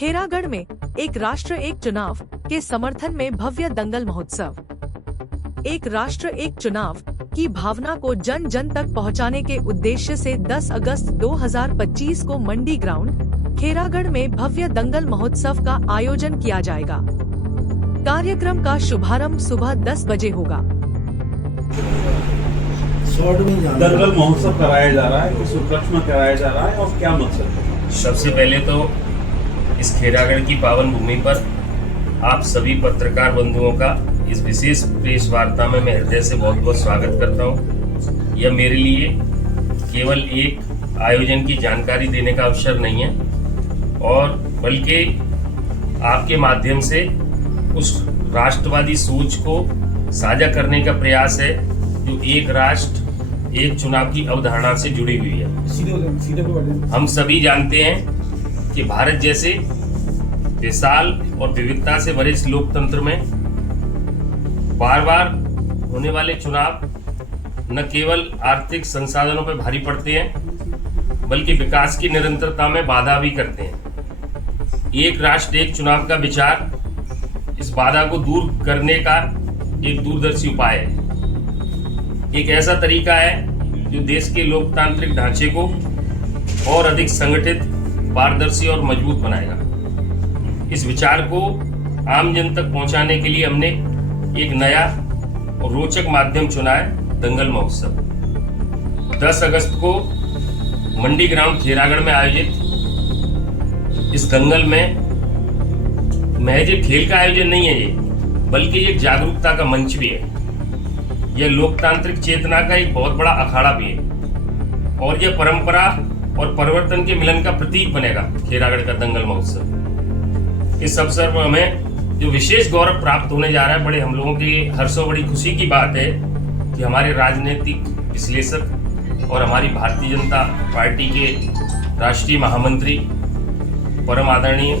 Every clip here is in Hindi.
खेरागढ़ में एक राष्ट्र एक चुनाव के समर्थन में भव्य दंगल महोत्सव। एक राष्ट्र एक चुनाव की भावना को जन जन तक पहुंचाने के उद्देश्य से 10 अगस्त 2025 को मंडी ग्राउंड खेरागढ़ में भव्य दंगल महोत्सव का आयोजन किया जाएगा। कार्यक्रम का शुभारंभ सुबह 10 बजे होगा। दंगल महोत्सव कराया जा रहा है, किस उपलक्ष्य में कराया जा रहा है और क्या मकसद है? सबसे पहले तो इस खेरागढ़ की पावन भूमि पर आप सभी पत्रकार बंधुओं का इस विशेष प्रेस वार्ता में मैं हृदय से बहुत बहुत स्वागत करता हूं। यह मेरे लिए केवल एक आयोजन की जानकारी देने का अवसर नहीं है और बल्कि आपके माध्यम से उस राष्ट्रवादी सोच को साझा करने का प्रयास है जो एक राष्ट्र एक चुनाव की अवधारणा से जुड़ी हुई है। हम सभी जानते हैं कि भारत जैसे विशाल और विविधता से भरे इस लोकतंत्र में बार बार होने वाले चुनाव न केवल आर्थिक संसाधनों पर भारी पड़ते हैं बल्कि विकास की निरंतरता में बाधा भी करते हैं। एक राष्ट्र एक चुनाव का विचार इस बाधा को दूर करने का एक दूरदर्शी उपाय है। एक ऐसा तरीका है जो देश के लोकतांत्रिक ढांचे को और अधिक संगठित, पारदर्शी और मजबूत बनाएगा। इस विचार को आम जन तक पहुंचाने के लिए हमने एक नया और रोचक माध्यम चुना है, दंगल महोत्सव। 10 अगस्त को मंडी ग्राउंड खेरागढ़ में आयोजित इस दंगल में महज एक खेल का आयोजन नहीं है ये, बल्कि एक जागरूकता का मंच भी है। यह लोकतांत्रिक चेतना का एक बहुत बड़ा अखाड़ा भी है और यह परंपरा और परिवर्तन के मिलन का प्रतीक बनेगा। खेरागढ़ का दंगल महोत्सव इस अवसर पर हमें जो विशेष गौरव प्राप्त होने जा रहा है, बड़े हम लोगों की हर्ष और बड़ी खुशी की बात है कि हमारे राजनीतिक विश्लेषक और हमारी भारतीय जनता पार्टी के राष्ट्रीय महामंत्री परम आदरणीय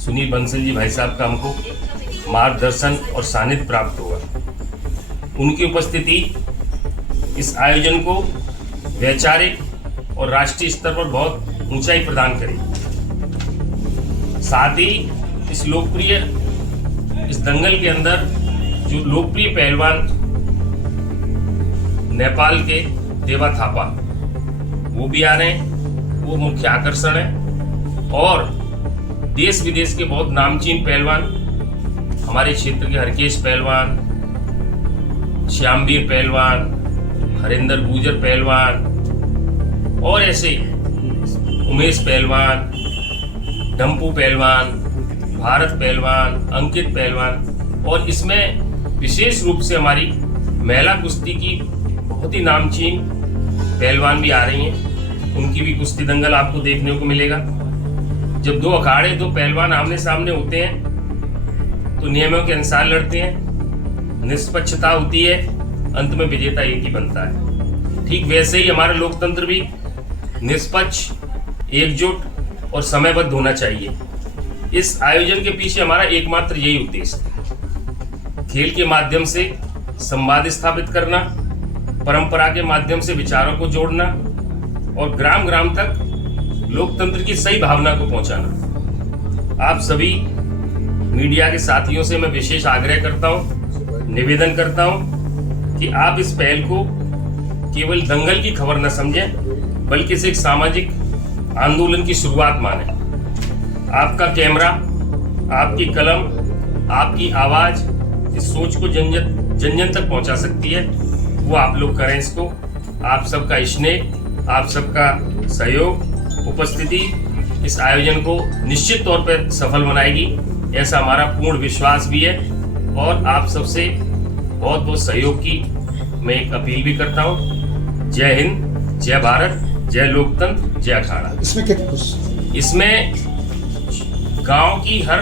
सुनील बंसल जी भाई साहब का हमको मार्गदर्शन और सानिध्य प्राप्त होगा। उनकी उपस्थिति इस आयोजन को वैचारिक और राष्ट्रीय स्तर पर बहुत ऊंचाई प्रदान करेगी। साथ ही इस दंगल के अंदर जो लोकप्रिय पहलवान नेपाल के देवा थापा वो भी आ रहे हैं, वो मुख्य आकर्षण है। और देश विदेश के बहुत नामचीन पहलवान, हमारे क्षेत्र के हरकेश पहलवान, श्यामवीर पहलवान, हरिंदर गुजर पहलवान और ऐसे उमेश पहलवान, डम्पू पहलवान, भारत पहलवान, अंकित पहलवान और इसमें विशेष रूप से हमारी महिला कुश्ती की बहुत ही नामचीन पहलवान भी आ रही हैं। उनकी भी कुश्ती दंगल आपको देखने को मिलेगा। जब दो अखाड़े, दो पहलवान आमने सामने होते हैं तो नियमों के अनुसार लड़ते हैं, निष्पक्षता होती है, अंत में विजेता एक ही बनता है। ठीक वैसे ही हमारा लोकतंत्र भी निष्पक्ष, एकजुट और समयबद्ध होना चाहिए। इस आयोजन के पीछे हमारा एकमात्र यही उद्देश्य है, खेल के माध्यम से संवाद स्थापित करना, परंपरा के माध्यम से विचारों को जोड़ना और ग्राम ग्राम तक लोकतंत्र की सही भावना को पहुंचाना। आप सभी मीडिया के साथियों से मैं विशेष आग्रह करता हूं, निवेदन करता हूं कि आप इस पहल को केवल दंगल की खबर न समझें बल्कि इसे एक सामाजिक आंदोलन की शुरुआत माने। आपका कैमरा, आपकी कलम, आपकी आवाज इस सोच को जन जन तक पहुंचा सकती है। वो आप लोग करें इसको। आप सबका स्नेह, आप सबका सहयोग, उपस्थिति इस आयोजन को निश्चित तौर पर सफल बनाएगी, ऐसा हमारा पूर्ण विश्वास भी है। और आप सबसे बहुत बहुत सहयोग की मैं एक अपील भी करता हूँ। जय हिंद, जय भारत, जय लोकतंत्र, जय अखाड़ा। इसमें क्या कुछ? इसमें गांव की हर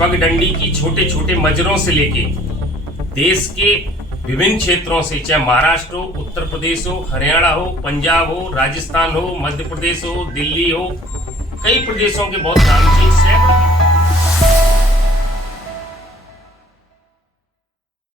पगडंडी की छोटे छोटे मजरों से लेके देश के विभिन्न क्षेत्रों से, चाहे महाराष्ट्र हो, उत्तर प्रदेश हो, हरियाणा हो, पंजाब हो, राजस्थान हो, मध्य प्रदेश हो, दिल्ली हो, कई प्रदेशों के बहुत नाम